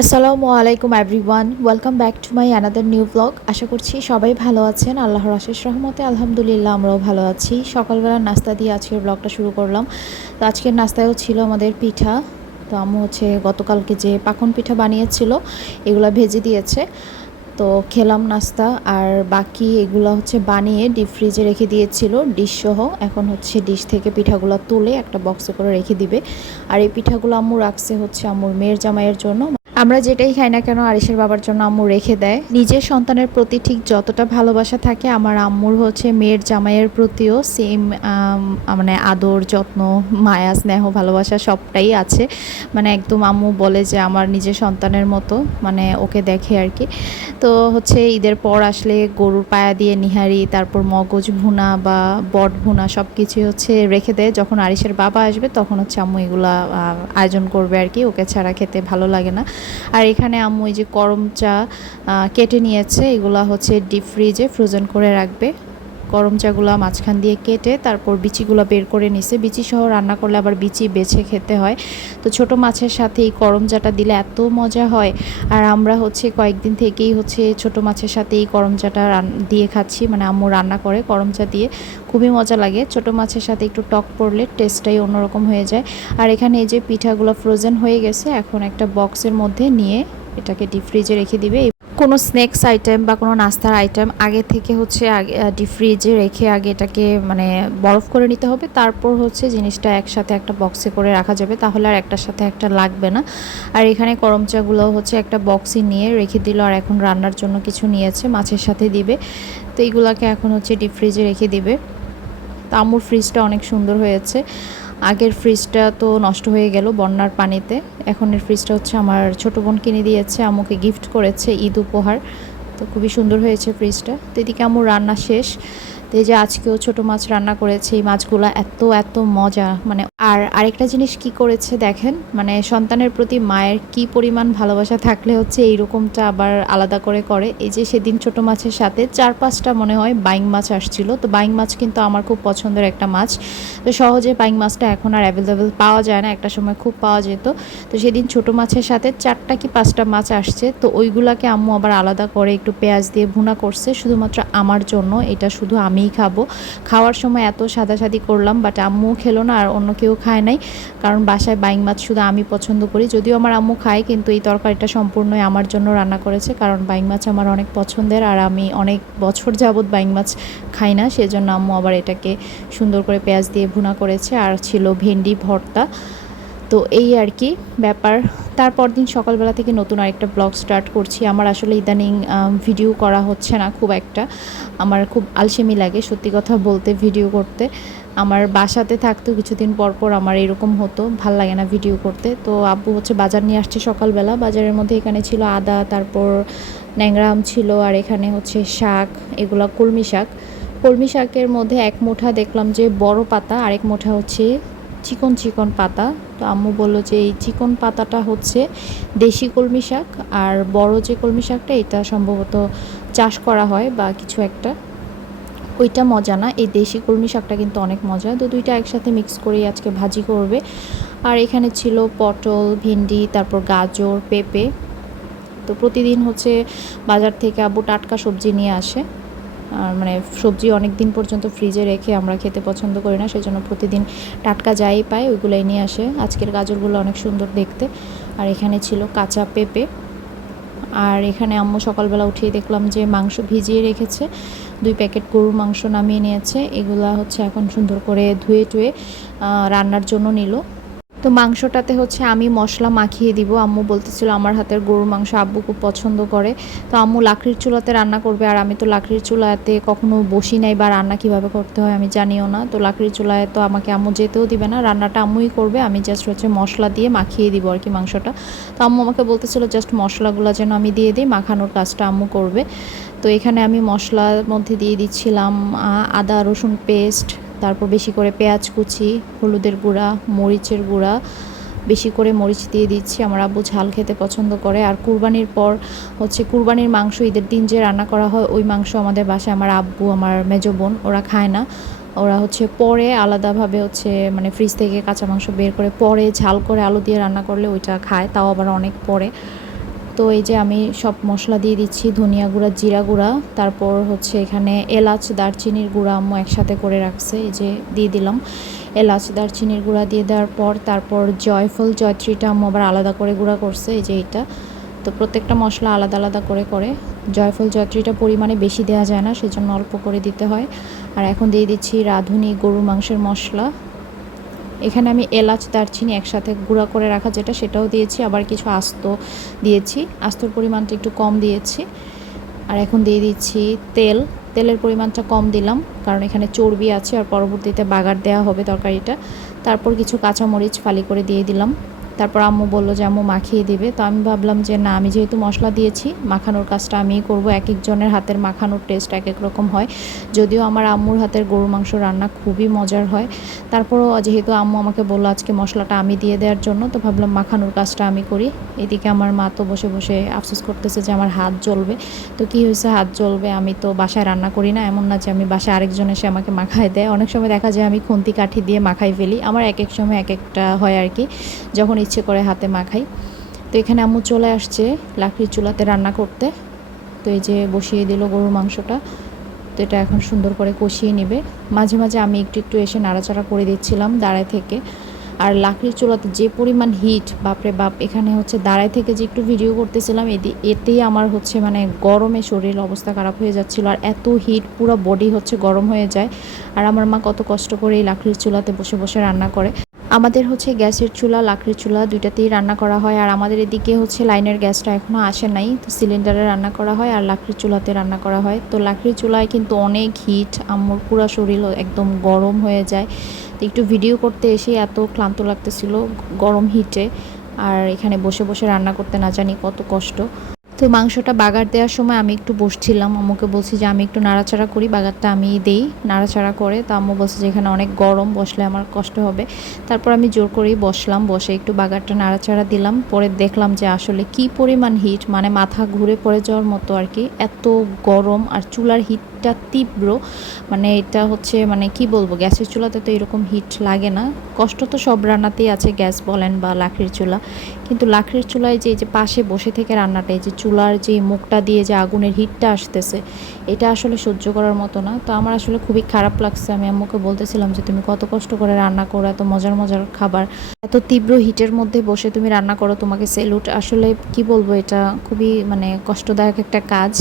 আসসালামু আলাইকুম everyone welcome back to my another new blog আশা করছি সবাই ভালো আছেন। আল্লাহর আশেষ রহমতে আলহামদুলিল্লাহ আমরাও ভালো আছি। সকালবেলা নাস্তা দিয়ে আজকের ব্লগটা শুরু করলাম। তো আজকের নাস্তায়ও ছিল আমাদের পিঠা। তো আম্মু হচ্ছে গতকালকে যে পাখন পিঠা বানিয়েছিল, এগুলো ভেজে দিয়েছে। তো খেলাম নাস্তা, আর বাকি এগুলো হচ্ছে বানিয়ে ডিপ ফ্রিজে রেখে দিয়েছিল ডিশ সহ। এখন হচ্ছে ডিশ থেকে পিঠাগুলো তুলে একটা বক্সে করে রেখে দিবে। আর এই পিঠাগুলো আম্মু রাখছে হচ্ছে আম্মুর মেয়ের জামাইয়ের জন্য। আমরা যেটাই খাই না কেন আরিসের বাবার জন্য আম্মু রেখে দেয়। নিজের সন্তানের প্রতি ঠিক যতটা ভালোবাসা থাকে, আমার আম্মুর হচ্ছে মেয়ের জামাইয়ের প্রতিও সেম মানে আদর, যত্ন, মায়া, স্নেহ, ভালোবাসা সবটাই আছে। মানে একদম আম্মু বলে যে আমার নিজের সন্তানের মতো মানে ওকে দেখে আর কি। তো হচ্ছে ঈদের পর আসলে গরুর পায়া দিয়ে নিহারি, তারপর মগজ ভুনা বা বট ভুনা সব কিছুই হচ্ছে রেখে দেয়। যখন আরিসের বাবা আসবে, তখন হচ্ছে আম্মু এগুলা আয়োজন করবে আর কি। ওকে ছাড়া খেতে ভালো লাগে না। আর এখানে আম্মু এই যে করম চা কেটে নিয়েছে, এগুলো হচ্ছে ডিপ ফ্রিজে ফ্রোজেন করে রাখবে। গরম চাগুলো মাঝখান দিয়ে কেটে তারপর বিচিগুলো বের করে নিছে। বিচি সহ রান্না করলে আবার বিচি বেছে খেতে হয়। তো ছোট মাছের সাথে এই করম চাটা দিলে এত মজা হয়। আর আমরা হচ্ছে কয়েকদিন থেকেই হচ্ছে ছোট মাছের সাথে এই করম চাটা দিয়ে খাচ্ছি। মানে আম্মু রান্না করে করম চা দিয়ে। খুবই মজা লাগে। ছোট মাছের সাথে একটু টক পড়লে টেস্টটাই অন্যরকম হয়ে যায়। আর এখানে এই যে পিঠাগুলো ফ্রোজেন হয়ে গেছে, এখন একটা বক্সের মধ্যে নিয়ে এটাকে ডিপ ফ্রিজে রেখে দিবে। কোনো স্ন্যাক্স আইটেম বা কোনো নাস্তার আইটেম আগে থেকে হচ্ছে আগে ফ্রিজে রেখে আগে এটাকে মানে বরফ করে নিতে হবে। তারপর হচ্ছে জিনিসটা একসাথে একটা বক্সে করে রাখা যাবে। তাহলে আর একটার সাথে একটা লাগবে না। আর এখানে করমচাগুলো হচ্ছে একটা বক্সে নিয়ে রেখে দিল আর এখন রান্নার জন্য কিছু নিয়েছে, মাছের সাথে দিবে। তো এইগুলাকে এখন হচ্ছে ডিপ ফ্রিজে রেখে দিবে। তো আম্মুর ফ্রিজটা অনেক সুন্দর হয়েছে। আগের ফ্রিজটা তো নষ্ট হয়ে গেল বন্যার পানিতে। এখনের ফ্রিজটা হচ্ছে আমার ছোট বোন কিনে দিয়েছে আমুকে গিফট করেছে ঈদ উপহার। তো খুবই সুন্দর হয়েছে ফ্রিজটা তো এদিকে আমার রান্না শেষ। তো এই যে আজকেও ছোট মাছ রান্না করেছে, এই মাছগুলো এত এত মজা। মানে আর আরেকটা জিনিস কি করেছে দেখেন? মানে সন্তানের প্রতি মায়ের কি পরিমাণ ভালোবাসা থাকলে হচ্ছে এইরকমটা আবার আলাদা করে করে। এই যে সেদিন ছোট মাছের সাথে চার পাঁচটা মনে হয় বাইং মাছ আসছিল। তো বাইং মাছ কিন্তু আমার খুব পছন্দের একটা মাছ। তো সহজে বাইং মাছটা এখন আর অ্যাভেলেবেল পাওয়া যায় না, একটা সময় খুব পাওয়া যেত। তো সেদিন ছোট মাছের সাথে চারটা কি পাঁচটা মাছ আসছে। তো ওইগুলাকে আম্মু আবার আলাদা করে একটু পেঁয়াজ দিয়ে ভুনা করছে, শুধুমাত্র আমার জন্য। এটা শুধু আমিই খাব। খাওয়ার সময় এত সাদাসাদি করলাম বাট আম্মু খেলো না আর অন্য কেউ খায় নাই। কারণ বাসায় বাইং মাছ শুধু আমি পছন্দ করি। যদিও আমার আম্মু খায়, কিন্তু এই তরকারিটা সম্পূর্ণই আমার জন্য রান্না করেছে। কারণ বাইং মাছ আমার অনেক পছন্দের আর আমি অনেক বছর যাবৎ বাইং মাছ খাই না, সেজন্য আম্মু আবার এটাকে সুন্দর করে পেঁয়াজ দিয়ে ভুনা করেছে। আর ছিল ভেন্ডি ভর্তা। তো এই আর কি ব্যাপার। তারপর দিন সকালবেলা থেকে নতুন আরেকটা ব্লগ স্টার্ট করছি। আমার আসলে ইদানিং ভিডিও করা হচ্ছে না খুব একটা। আমার খুব আলসেমি লাগে সত্যি কথা বলতে ভিডিও করতে। আমার বাসাতে থাকতো কিছুদিন পর পর আমার এরকম হতো, ভালো লাগে না ভিডিও করতে। তো আব্বু হচ্ছে বাজার নিয়ে আসছে সকালবেলা। বাজারের মধ্যে এখানে ছিল আদা, তারপর ন্যাংরা আম ছিল, আর এখানে হচ্ছে শাক, এগুলো কলমি শাক। কলমি শাকের মধ্যে এক মুঠা দেখলাম যে বড় পাতা, আরেক মুঠা হচ্ছে চিকন চিকন পাতা। তো আম্মু বলল যে এই চিকন পাতাটা হচ্ছে দেশি কলমি শাক আর বড় যে কলমি শাকটা, এটা সম্ভবত চাষ করা হয় বা কিছু একটা। ওইটা মজা না, এই দেশি কলমি শাকটা কিন্তু অনেক মজা। তো দুইটা একসাথে মিক্স করেই আজকে ভাজি করবে। আর এখানে ছিল পটল, ভেন্ডি, তারপর গাজর, পেঁপে। তো প্রতিদিন হচ্ছে বাজার থেকে আব্বু টাটকা সবজি নিয়ে আসে। আর মানে সবজি অনেক দিন পর্যন্ত ফ্রিজে রেখে আমরা খেতে পছন্দ করি না, সেজন্য প্রতিদিন টাটকা যাই পাই ওইগুলোই নিয়ে আসে। আজকের গাজরগুলো অনেক সুন্দর দেখতে। আর এখানে ছিল কাঁচা পেঁপে। আর এখানে আম্মু সকালবেলা উঠিয়ে দেখলাম যে মাংস ভিজিয়ে রেখেছে, দুই প্যাকেট গরুর মাংস নামিয়ে নিয়েছে। এগুলা হচ্ছে এখন সুন্দর করে ধুয়ে টুয়ে রান্নার জন্য নিল। তো মাংসটাতে হচ্ছে আমি মশলা মাখিয়ে দিব। আম্মু বলতেছিল আমার হাতের গরুর মাংস আব্বু খুব পছন্দ করে। তো আম্মু লাকড়ির চুলাতে রান্না করবে আর আমি তো লাকড়ির চুলাতে কখনো বসি নাই বা রান্না কীভাবে করতে হয় আমি জানিও না। তো লাকড়ির চুলায় তো আমাকে আম্মু যেতেও দিবে না, রান্নাটা আম্মুই করবে। আমি জাস্ট হচ্ছে মশলা দিয়ে মাখিয়ে দিব আর কি মাংসটা। তো আম্মু আমাকে বলতেছিল জাস্ট মশলাগুলো যেন আমি দিয়ে দিই, মাখানোর কাজটা আম্মু করবে। তো এখানে আমি মশলার মধ্যে দিয়ে দিচ্ছিলাম আদা, রসুন পেস্ট তারপর বেশি করে পেঁয়াজ কুচি, হলুদের গুঁড়া, মরিচের গুঁড়া, বেশি করে মরিচ দিয়ে দিচ্ছি। আমার আব্বু ঝাল খেতে পছন্দ করে। আর কুরবানির পর হচ্ছে কুরবানির মাংস ঈদের দিন যে রান্না করা হয়, ওই মাংস আমাদের বাসায় আমার আব্বু, আমার মেজো বোন, ওরা খায় না। ওরা হচ্ছে পরে আলাদাভাবে হচ্ছে মানে ফ্রিজ থেকে কাঁচা মাংস বের করে পরে ঝাল করে আলু দিয়ে রান্না করলে ওইটা খায়, তাও আবার অনেক পরে। তো এই যে আমি সব মশলা দিয়ে দিচ্ছি, ধনিয়া গুঁড়া, জিরা গুঁড়া, তারপর হচ্ছে এখানে এলাচ, দারচিনির গুঁড়া আম্মু একসাথে করে রাখছে, এই যে দিয়ে দিলাম। এলাচ, দারচিনির গুঁড়া দিয়ে দেওয়ার পর তারপর জয়ফল, জয়ত্রীটা আম্মু আবার আলাদা করে গুঁড়া করছে, এই যে এটা তো প্রত্যেকটা মশলা আলাদা আলাদা করে করে, জয়ফল, জয়ত্রীটা পরিমাণে বেশি দেওয়া যায় না, সেজন্য অল্প করে দিতে হয়। আর এখন দিয়ে দিচ্ছি রাঁধুনি গরু মাংসের মশলা। এখানে আমি এলাচ, দারচিনি একসাথে গুঁড়া করে রাখা যেটা, সেটাও দিয়েছি। আবার কিছু আস্ত দিয়েছি। আস্তর পরিমাণটা একটু কম দিয়েছি। আর এখন দিয়ে দিচ্ছি তেল। তেলের পরিমাণটা কম দিলাম, কারণ এখানে চর্বি আছে আর পরবর্তীতে বাগার দেওয়া হবে তরকারিটা। তারপর কিছু কাঁচামরিচ ফালি করে দিয়ে দিলাম। তারপর আম্মু বলল যে, আম্মু মাখিয়ে দিবে। তো আমি ভাবলাম যে, না, আমি যেহেতু মশলা দিয়েছি, মাখানোর কাজটা আমিই করব। এক একজনের হাতের মাখানোর টেস্ট এক এক রকম হয়। যদিও আমার আম্মুর হাতের গরু মাংস রান্না খুবই মজার হয়। তারপরও যেহেতু আম্মু আমাকে বলল আজকে মশলাটা আমি দিয়ে দেওয়ার জন্য, তো ভাবলাম মাখানোর কাজটা আমি করি। এদিকে আমার মা তো বসে বসে আফসোস করতেছে যে, আমার হাত জ্বলবে। তো কি হয়েছে? হাত জ্বলবে, আমি তো বাসায় রান্না করি না। এমন না যে, আমি বাসায় আরেকজন এসে আমাকে মাখায় দেয়। অনেক সময় দেখা যায় আমি খুন্তি কাঠি দিয়ে মাখাই ফেলি। আমার এক এক সময় এক একটা হয় আর কি। যখন ইচ্ছে করে হাতে মাখাই। তো এখানে আম্মু চলে আসছে লাকড়ির চুলাতে রান্না করতে। তো এই যে বসিয়ে দিল গরুর মাংসটা। তো এটা এখন সুন্দর করে কষিয়ে নেবে। মাঝে মাঝে আমি একটু একটু এসে নাড়াচাড়া করে দিচ্ছিলাম দাঁড়ায় থেকে। আর লাকড়ির চুলাতে যে পরিমাণ হিট বাপরে বাপ, এখানে হচ্ছে দাঁড়ায় থেকে যে একটু ভিডিও করতেছিলাম, এদি, এতেই আমার হচ্ছে মানে গরমে শরীর অবস্থা খারাপ হয়ে যাচ্ছিল। আর এত হিট পুরো বডি হচ্ছে গরম হয়ে যায়। আর আমার মা কত কষ্ট করে এই লাকড়ির চুলাতে বসে বসে রান্না করে। আমাদের হচ্ছে গ্যাসের চুলা, লাকড়ির চুলা দুইটাতেই রান্না করা হয়। আর আমাদের এদিকে হচ্ছে লাইনের গ্যাসটা এখনও আসে নাই, তো সিলিন্ডারে রান্না করা হয় আর লাকড়ির চুলাতে রান্না করা হয়। তো লাকড়ির চুলায় কিন্তু অনেক হিট আমার পুরো শরীর একদম গরম হয়ে যায়। তো একটু ভিডিও করতে এসে এত ক্লান্ত লাগতেছিল গরম হিটে আর এখানে বসে বসে রান্না করতে না জানি কত কষ্ট। তো মাংসটা বাগার দেওয়ার সময় আমি একটু বসছিলাম। আম্মুকে বলছি যে, আমি একটু নাড়াচাড়া করি, বাগারটা আমি দেই। নাড়াচাড়া করে তো আম্মু বলছে যে, এখানে অনেক গরম, বসলে আমার কষ্ট হবে। তারপর আমি জোর করেই বসলাম, বসে একটু বাগারটা নাড়াচাড়া দিলাম। পরে দেখলাম যে, আসলে কি পরিমাণ হিট মানে মাথা ঘুরে পড়ে যাওয়ার মতো আর কি। এত গরম আর চুলার হিটটা তীব্র মানে এটা হচ্ছে মানে কি বলব, গ্যাসের চুলাতে তো এরকম হিট লাগে না। কষ্ট তো সব রান্নাতেই আছে, গ্যাস বলেন বা লাকড়ির চুলা। কিন্তু লাকড়ির চুলায় যে যে পাশে বসে থেকে রান্নাটা, এই যে চুলার যে মুখটা দিয়ে যে আগুনের হিটটা আসতেছে, এটা আসলে সহ্য করার মতো না। তো আমার আসলে খুবই খারাপ লাগছে। আমি আম্মুকে বলতেছিলাম যে, তুমি কত কষ্ট করে রান্না করো, এত মজার মজার খাবার, এত তীব্র হিটের মধ্যে বসে তুমি রান্না করো, তোমাকে সেলুট আসলে কি বলব, এটা খুবই মানে কষ্টদায়ক একটা কাজ।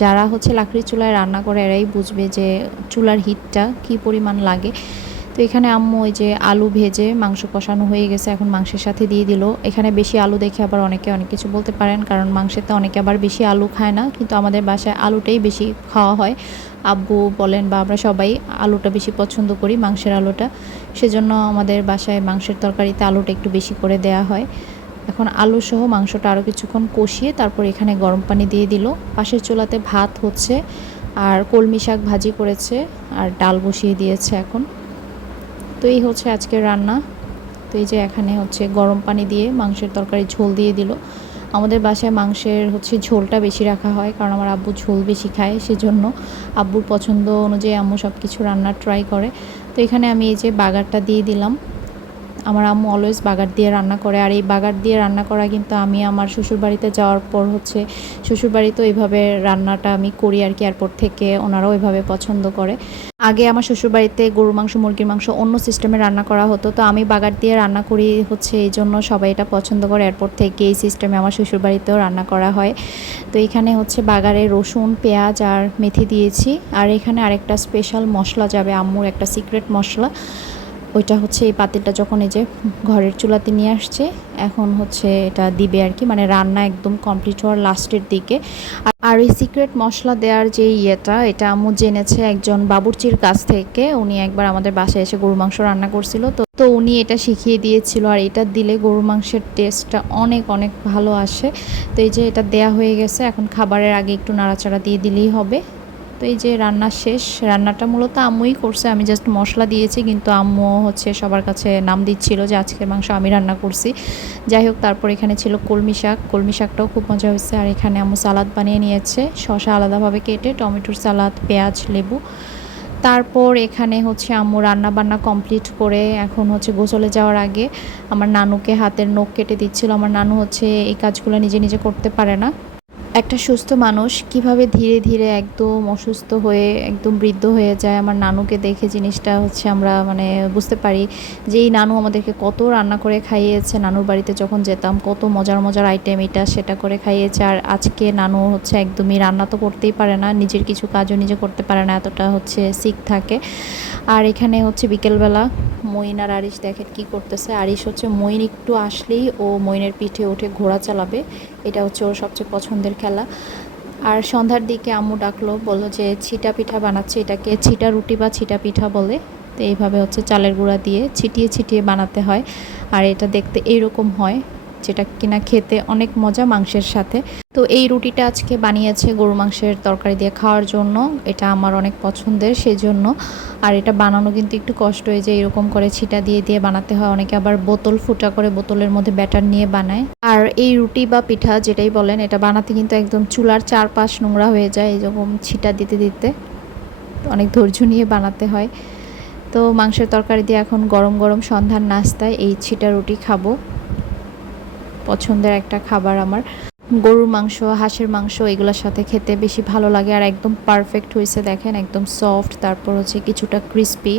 যারা হচ্ছে লাকড়ির চুলায় রান্না করে, এরাই বুঝবে যে চুলার হিটটা কি পরিমাণ লাগে। তো এখানে আম্মু ওই যে আলু ভেজে মাংস কষানো হয়ে গেছে, এখন মাংসের সাথে দিয়ে দিল। এখানে বেশি আলু দেখে আবার অনেকে অনেক কিছু বলতে পারেন, কারণ মাংসেতে অনেকে আবার বেশি আলু খায় না। কিন্তু আমাদের বাসায় আলুটাই বেশি খাওয়া হয়। আব্বু বলেন বা আমরা সবাই আলুটা বেশি পছন্দ করি, মাংসের আলুটা। সেজন্য আমাদের বাসায় মাংসের তরকারিতে আলুটা একটু বেশি করে দেয়া হয়। এখন আলু সহ মাংসটা আরও কিছুক্ষণ কষিয়ে তারপর এখানে গরম পানি দিয়ে দিল। পাশের চুলাতে ভাত হচ্ছে, আর কলমি শাক ভাজি করেছে, আর ডাল বসিয়ে দিয়েছে এখন। তো এই হচ্ছে আজকের রান্না। তো এই যে এখানে হচ্ছে গরম পানি দিয়ে মাংসের তরকারি ঝোল দিয়ে দিল। আমাদের বাসায় মাংসের হচ্ছে ঝোলটা বেশি রাখা হয়, কারণ আমার আব্বু ঝোল বেশি খায়, সেজন্য আব্বুর পছন্দ অনুযায়ী আম্মু সব কিছু রান্নার ট্রাই করে। তো এখানে আমি এই যে বাগারটা দিয়ে দিলাম। আমার আম্মু অলওয়েজ বাগার দিয়ে রান্না করে, আর এই বাগার দিয়ে রান্না করা কিন্তু আমি আমার শ্বশুরবাড়িতে যাওয়ার পর হচ্ছে শ্বশুরবাড়িতেও এইভাবে রান্নাটা আমি করি আর কি এয়ারপোর্ট থেকে, ওনারাও এভাবে পছন্দ করে। আগে আমার শ্বশুরবাড়িতে গরুর মাংস, মুরগির মাংস অন্য সিস্টেমে রান্না করা হতো, তো আমি বাগার দিয়ে রান্না করি হচ্ছে এই জন্য সবাই এটা পছন্দ করে এয়ারপোর্ট থেকে, এই সিস্টেমে আমার শ্বশুরবাড়িতেও রান্না করা হয়। তো এখানে হচ্ছে বাগারে রসুন, পেঁয়াজ আর মেথি দিয়েছি, আর এখানে আরেকটা স্পেশাল মশলা যাবে, আম্মুর একটা সিক্রেট মশলা। ওইটা হচ্ছে এই পাতিলটা যখন এই যে ঘরের চুলাতে নিয়ে আসছে, এখন হচ্ছে এটা দিবে আর কি মানে রান্না একদম কমপ্লিট হওয়ার লাস্টের দিকে। আর এই সিক্রেট মশলা দেওয়ার যে ইয়েটা, এটা আম্মু জেনেছে একজন বাবুর্চির কাছ থেকে, উনি একবার আমাদের বাসায় এসে গরু মাংস রান্না করছিল। তো তো উনি এটা শিখিয়ে দিয়েছিল, আর এটা দিলে গরু মাংসের টেস্টটা অনেক অনেক ভালো আসে। তো এই যে এটা দেয়া হয়ে গেছে, এখন খাবারের আগে একটু নাড়াচাড়া দিয়ে দিলেই হবে। তো এই যে রান্না শেষ, রান্নাটা মূলত আম্মুই করছে। আমি জাস্ট মশলা দিয়েছি, কিন্তু আম্মু হচ্ছে সবার কাছে নাম দিচ্ছিল যে আজকের মাংস আমি রান্না করছি। যাই হোক, তারপর এখানে ছিল কলমি শাক। কলমি শাকটাও খুব মজা হয়েছে। আর এখানে আম্মু সালাদ বানিয়ে নিয়েছে। শশা আলাদাভাবে কেটে, টমেটোর সালাদ, পেঁয়াজ, লেবু। তারপর এখানে হচ্ছে আম্মু রান্না বান্না কমপ্লিট করে এখন হচ্ছে গোসলে যাওয়ার আগে আমার নানুকে হাতের নখ কেটে দিচ্ছিল। আমার নানু হচ্ছে এই কাজগুলো নিজে নিজে করতে পারে না। একটা সুস্থ মানুষ কীভাবে ধীরে ধীরে একদম অসুস্থ হয়ে একদম বৃদ্ধ হয়ে যায়? আমার নানুকে দেখে জিনিসটা হচ্ছে আমরা মানে বুঝতে পারি যে এই নানু আমাদেরকে কত রান্না করে খাইয়েছে। নানুর বাড়িতে যখন যেতাম কত মজার মজার আইটেম এটা, সেটা করে খাইয়েছে। আর আজকে নানু হচ্ছে একদমই রান্না তো করতেই পারে না, নিজের কিছু কাজও নিজে করতে পারে না, এতটা হচ্ছে সিক থাকে। আর এখানে হচ্ছে বিকেলবেলা মইন আর আরিশ দেখেন কি করতেছে। আরিশ হচ্ছে মইন একটু আসলেই ও মইনের পিঠে উঠে ঘোড়া চালাবে। এটা হচ্ছে ওর সবচেয়ে পছন্দের খেলা। আর সন্ধ্যার দিকে আম্মু ডাকলো, বলল যে ছিটা পিঠা বানাচ্ছে, এটাকে ছিটা রুটি বা ছিটা পিঠা বলে। তো এইভাবে হচ্ছে চালের গুঁড়া দিয়ে ছিটিয়ে ছিটিয়ে বানাতে হয়। আর এটা দেখতে এইরকম হয়। যেটা কিনা খেতে অনেক মজা মাংসের সাথে। তো এই রুটিটা আজকে বানিয়েছে গরু মাংসের তরকারি দিয়ে খাওয়ার জন্য। এটা আমার অনেক পছন্দের সেই জন্য আর এটা বানানো কিন্তু একটু কষ্ট হয়ে যায় এরকম করে ছিটা দিয়ে দিয়ে বানাতে হয়। অনেকে আবার বোতল ফুটা করে বোতলের মধ্যে ব্যাটার নিয়ে বানায়। আর এই রুটি বা পিঠা যেটাই বলেন, এটা বানাতে কিন্তু একদম চুলার চারপাশ নোংরা হয়ে যায় এরকম ছিটা দিতে দিতে। অনেক ধৈর্য নিয়ে বানাতে হয়। তো মাংসের তরকারি দিয়ে এখন গরম গরম সন্ধ্যার নাস্তায় এই ছিটা রুটি খাব। পছন্দের একটা খাবার আমার। গরুর মাংস, হাঁসের মাংস এগুলোর সাথে খেতে বেশি ভালো লাগে আর একদম পারফেক্ট হয়েছে দেখেন, একদম সফট তারপর হচ্ছে কিছুটা ক্রিস্পি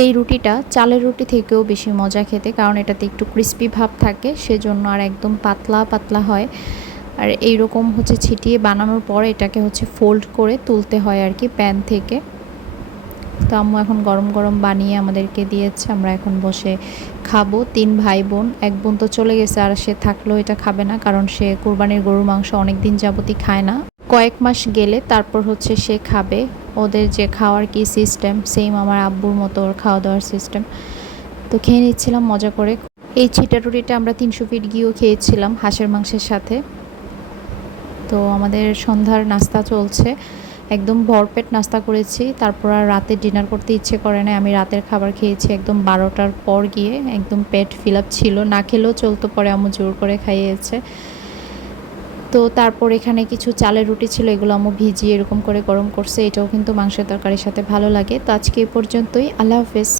এই রুটিটা চালের রুটি থেকেও বেশি মজা খেতে, কারণ এটাতে একটু ক্রিস্পি ভাব থাকে, সেজন্য আর একদম পাতলা পাতলা হয়। আর এই রকম হচ্ছে ছিটিয়ে বানানোর পর এটাকে হচ্ছে ফোল্ড করে তুলতে হয় আর কি প্যান থেকে। তো আম্মু এখন গরম গরম বানিয়ে আমাদেরকে দিয়েছে, আমরা এখন বসে খাব। তিন ভাই বোন, এক বোন তো চলে গেছে আর সে থাকলেও এটা খাবে না, কারণ সে কোরবানির গরুর মাংস অনেক দিন যাবতই খায় না। কয়েক মাস গেলে তারপর হচ্ছে সে খাবে। ওদের যে খাওয়ার কি সিস্টেম সেম আমার আব্বুর মতো ওর খাওয়া দাওয়ার সিস্টেম তো খেয়ে নিচ্ছিলাম মজা করে। এই ছিটারুটিটা আমরা তিনশো ফিট গিয়েও খেয়েছিলাম হাঁসের মাংসের সাথে। তো আমাদের সন্ধ্যার নাস্তা চলছে। একদম ভরপেট নাস্তা করেছি। তারপর আর রাতে ডিনার করতে ইচ্ছে করে না আমি রাতের খাবার খেয়েছি একদম বারোটার পর গিয়ে একদম পেট ফিল আপ ছিল। না খেলেও চলতো পরে আমু জোর করে খাইয়েছে। তো তারপর এখানে কিছু চালের রুটি ছিল, এগুলো আমু ভিজিয়ে এরকম করে গরম করছে। এটাও কিন্তু মাংসের তরকারির সাথে ভালো লাগে। তো আজকে এ পর্যন্তই। আল্লাহ হাফেজ।